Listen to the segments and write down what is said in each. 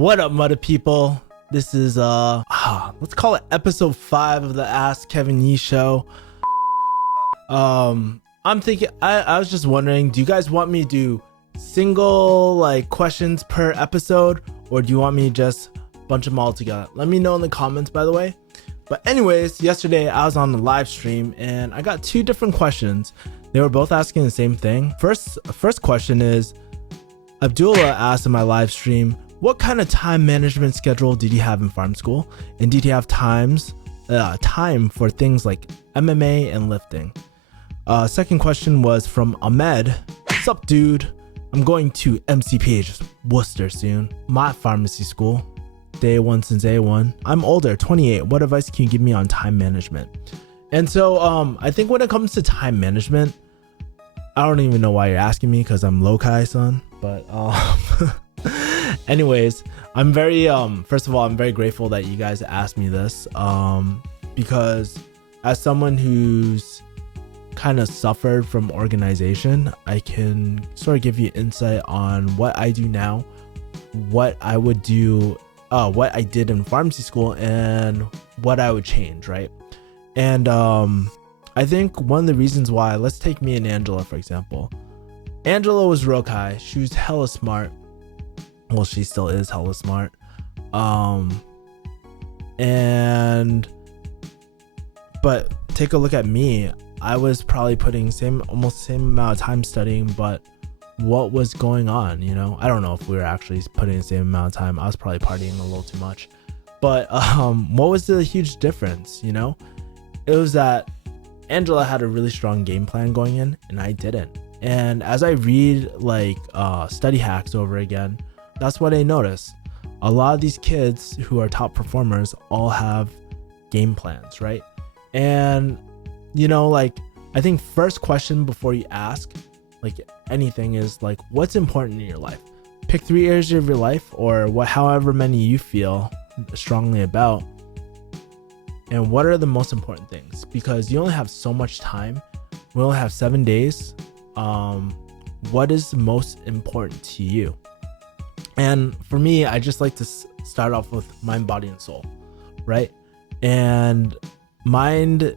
What up, mudda people? This is let's call it episode 5 of the Ask Kevin Yee show. I'm thinking, I was just wondering, do you guys want me to do single like questions per episode, or do you want me to just bunch them all together? Let me know in the comments, by the way. But anyways, yesterday I was on the live stream and I got 2 different questions. They were both asking the same thing. First question is, Abdullah asked in my live stream, what kind of time management schedule did you have in farm school? And did you have time for things like MMA and lifting? Second question was from Ahmed. What's up, dude? I'm going to MCPH Worcester soon. My pharmacy school. Day 1 since A1. I'm older, 28. What advice can you give me on time management? And so I think when it comes to time management, I don't even know why you're asking me, because I'm low-kai, son. But anyways, I'm very first of all, I'm very grateful that you guys asked me this, because as someone who's kind of suffered from organization, I can sort of give you insight on what I do now, what I would do, what I did in pharmacy school, and what I would change, right? And I think one of the reasons why, let's take me and Angela for example. Angela was Rokai. She was hella smart. Well, she still is hella smart. But take a look at me. I was probably putting almost the same amount of time studying, but what was going on, you know? I don't know if we were actually putting the same amount of time. I was probably partying a little too much. But what was the huge difference, you know? It was that Angela had a really strong game plan going in and I didn't. And as I read like study hacks over again, that's what I noticed. A lot of these kids who are top performers all have game plans, right? And you know, like, I think first question before you ask like anything is like, what's important in your life? Pick 3 areas of your life, or however many you feel strongly about, and what are the most important things, because you only have so much time. We only have 7 days. What is most important to you? And for me, I just like to start off with mind, body, and soul, right? And mind,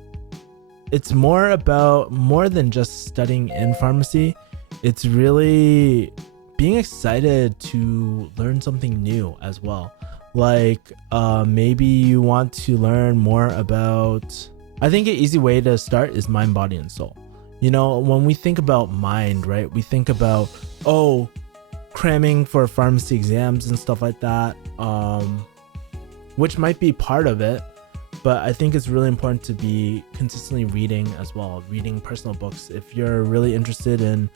it's more than just studying in pharmacy. It's really being excited to learn something new as well. Like maybe you want to learn more about, I think an easy way to start is mind, body, and soul. You know, when we think about mind, right, we think about, cramming for pharmacy exams and stuff like that, which might be part of it. But I think it's really important to be consistently reading as well, reading personal books. If you're really interested in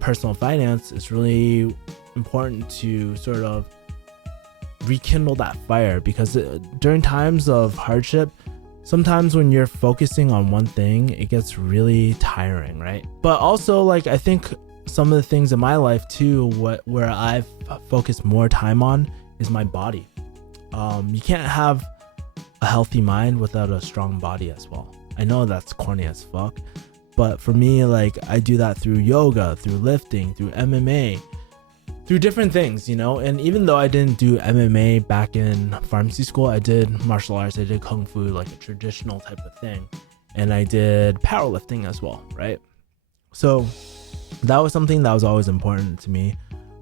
personal finance, it's really important to sort of rekindle that fire, because during times of hardship, sometimes when you're focusing on one thing, it gets really tiring, right? But also, like, I think some of the things in my life too, where I've focused more time on is my body. You can't have a healthy mind without a strong body as well. I know that's corny as fuck, but for me, like, I do that through yoga, through lifting, through MMA, through different things, you know. And even though I didn't do MMA back in pharmacy school, I did martial arts, I did kung fu, like a traditional type of thing, and I did powerlifting as well, right? So that was something that was always important to me,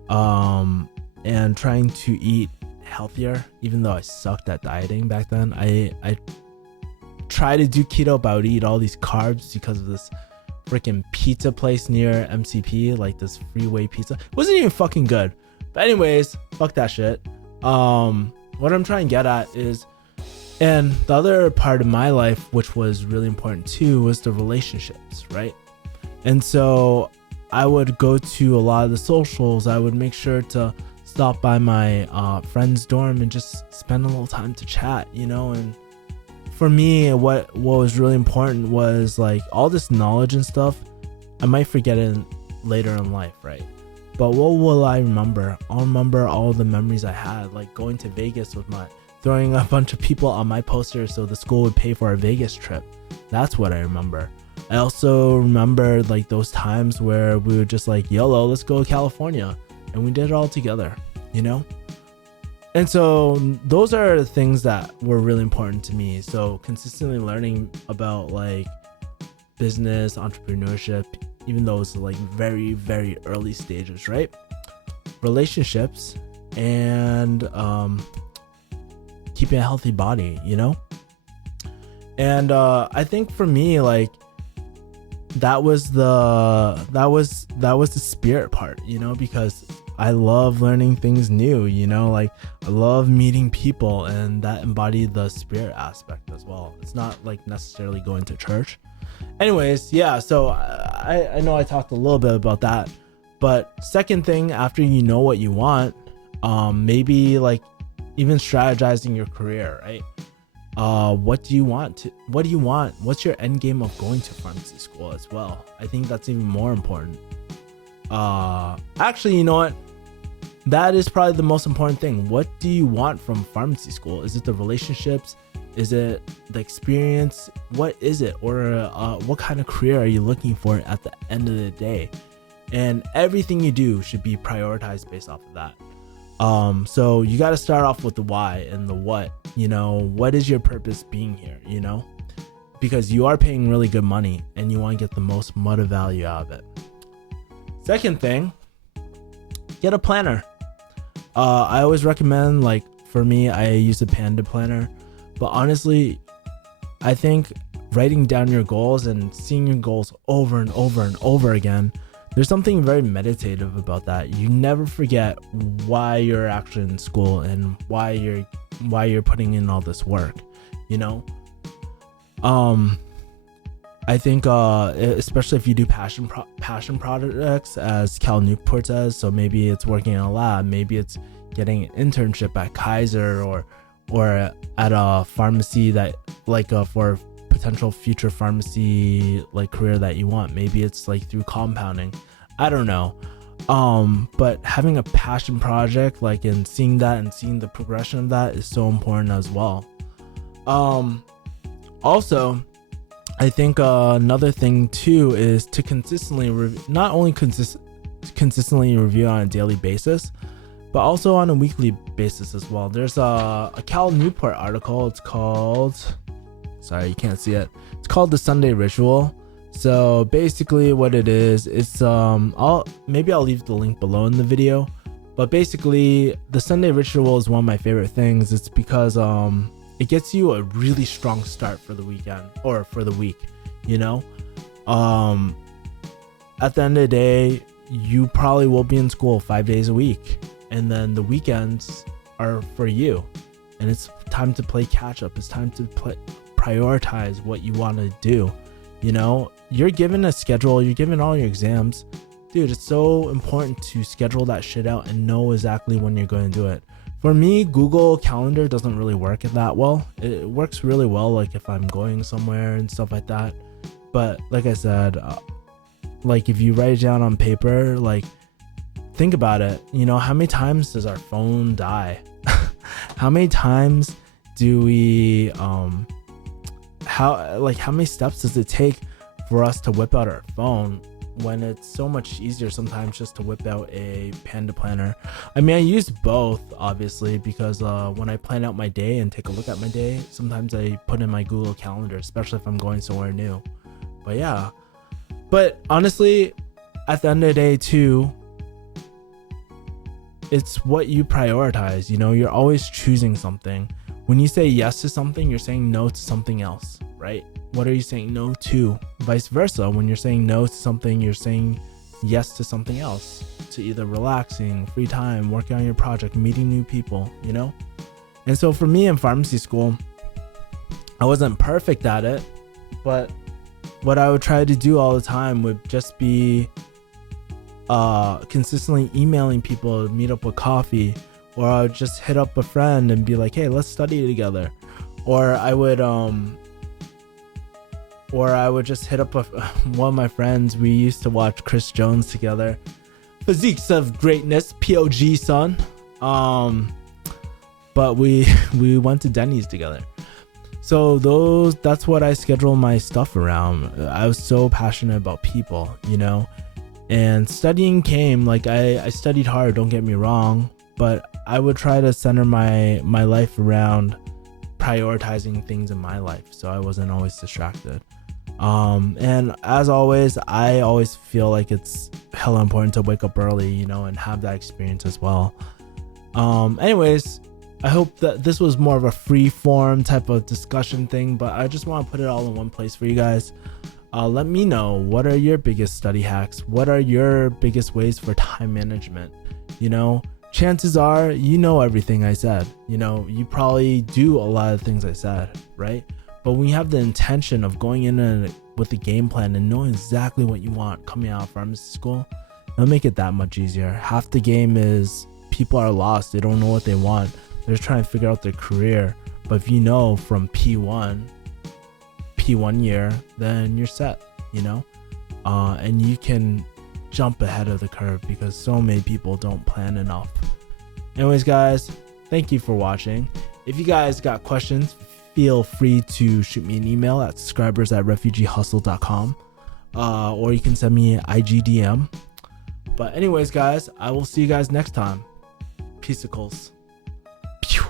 and trying to eat healthier. Even though I sucked at dieting back then, I try to do keto, but I would eat all these carbs because of this freaking pizza place near MCP, like this freeway pizza. It wasn't even fucking good. But anyways, fuck that shit. What I'm trying to get at is, and the other part of my life which was really important too was the relationships, right? And so I would go to a lot of the socials. I would make sure to stop by my friend's dorm and just spend a little time to chat, you know. And for me, what was really important was like all this knowledge and stuff, I might forget it later in life, right? But what will I remember? I'll remember all the memories I had, like going to Vegas with throwing a bunch of people on my poster so the school would pay for our Vegas trip. That's what I remember. I also remember like those times where we were just like, YOLO, let's go to California. And we did it all together, you know? And so those are things that were really important to me. So consistently learning about like business, entrepreneurship, even though it's like very, very early stages, right? Relationships, and keeping a healthy body, you know? And I think for me, like, that was the spirit part, you know, because I love learning things new, you know, like I love meeting people, and that embodied the spirit aspect as well. It's not like necessarily going to church. Anyways, yeah, so I know I talked a little bit about that, but second thing, after you know what you want, maybe like even strategizing your career, right? What do you want? What's your end game of going to pharmacy school as well? I think that's even more important. Actually, you know what? That is probably the most important thing. What do you want from pharmacy school? Is it the relationships? Is it the experience? What is it? Or what kind of career are you looking for at the end of the day? And everything you do should be prioritized based off of that. So you got to start off with the why and the what. You know, what is your purpose being here, you know? Because you are paying really good money and you want to get the most meta value out of it. Second thing, get a planner. I always recommend, like, for me, I use a Panda planner, but honestly, I think writing down your goals and seeing your goals over and over and over again, there's something very meditative about that. You never forget why you're actually in school and why you're putting in all this work, you know? I think especially if you do passion projects, as Cal Newport says, so maybe it's working in a lab, maybe it's getting an internship at Kaiser or at a pharmacy that like for potential future pharmacy like career that you want. Maybe it's like through compounding, I don't know. But having a passion project, like, and seeing that and seeing the progression of that is so important as well. Also, I think another thing too is to consistently not only consistently review on a daily basis, but also on a weekly basis as well. There's a Cal Newport article. It's called, sorry, you can't see it. It's called The Sunday Ritual. So basically what it is, it's I'll leave the link below in the video, but basically the Sunday Ritual is one of my favorite things. It's because it gets you a really strong start for the weekend or for the week, you know? At the end of the day, you probably will be in school 5 days a week, and then the weekends are for you, and it's time to play catch up. It's time to prioritize what you want to do. You know, you're given a schedule, you're given all your exams. Dude, it's so important to schedule that shit out and know exactly when you're going to do it. For me, Google Calendar doesn't really work that well. It works really well, like if I'm going somewhere and stuff like that. But like I said, like if you write it down on paper, like think about it. You know, how many times does our phone die? How many times do we, how many steps does it take for us to whip out our phone when it's so much easier sometimes just to whip out a Panda planner? I mean, I use both obviously, because when I plan out my day and take a look at my day, sometimes I put in my Google Calendar, especially if I'm going somewhere new. But yeah, but honestly, at the end of the day too, it's what you prioritize. You know, you're always choosing something. When you say yes to something, you're saying no to something else, right? What are you saying no to? Vice versa. When you're saying no to something, you're saying yes to something else, to either relaxing, free time, working on your project, meeting new people, you know? And so for me in pharmacy school, I wasn't perfect at it, but what I would try to do all the time would just be consistently emailing people to meet up with coffee, or I would just hit up a friend and be like, hey, let's study together. Or I would just hit up one of my friends. We used to watch Chris Jones together. Physiques of Greatness, POG, son. But we went to Denny's together. So that's what I schedule my stuff around. I was so passionate about people, you know? And studying came, like I studied hard, don't get me wrong, but I would try to center my life around prioritizing things in my life, so I wasn't always distracted. And as always, I always feel like it's hella important to wake up early, you know, and have that experience as well. Anyways, I hope that this was more of a free form type of discussion thing, but I just want to put it all in one place for you guys. Let me know, what are your biggest study hacks? What are your biggest ways for time management? You know, chances are you know everything I said. You know, you probably do a lot of things I said, right? But when you have the intention of going in with the game plan and knowing exactly what you want coming out of pharmacy school, it'll make it that much easier. Half the game is people are lost. They don't know what they want. They're just trying to figure out their career. But if you know from P1 year, then you're set, you know? And you can jump ahead of the curve because so many people don't plan enough. Anyways, guys, thank you for watching. If you guys got questions, feel free to shoot me an email at subscribers@refugeehustle.com, or you can send me an IGDM. But anyways, guys, I will see you guys next time. Peacicles. Pew.